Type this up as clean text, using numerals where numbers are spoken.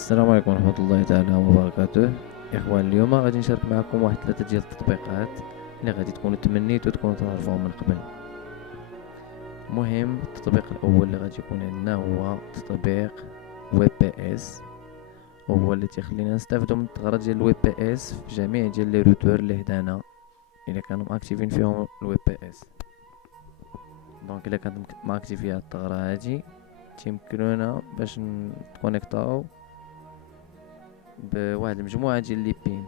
السلام عليكم ورحمة الله تعالى وبركاته. إخوان، اليوم غادي نشارك معكم واحد ثلاثة ديال التطبيقات اللي غادي تكونوا تمنيتو تكونوا تعرفوهم من قبل. المهم، التطبيق الأول اللي غادي يكون عندنا هو تطبيق ويب بي اس، وهو اللي تيخلينا نستافدوا من الثغرات ديال الويب بي اس في جميع ديال لي روتور اللي هدانا الا كانوا ماكتيفين فيهم الويب بي اس. دونك الا كانت ماكتيفيه الثغره هادي تيمكنونا باش نكونيكطاو بواحد المجموعه ديال لي بين.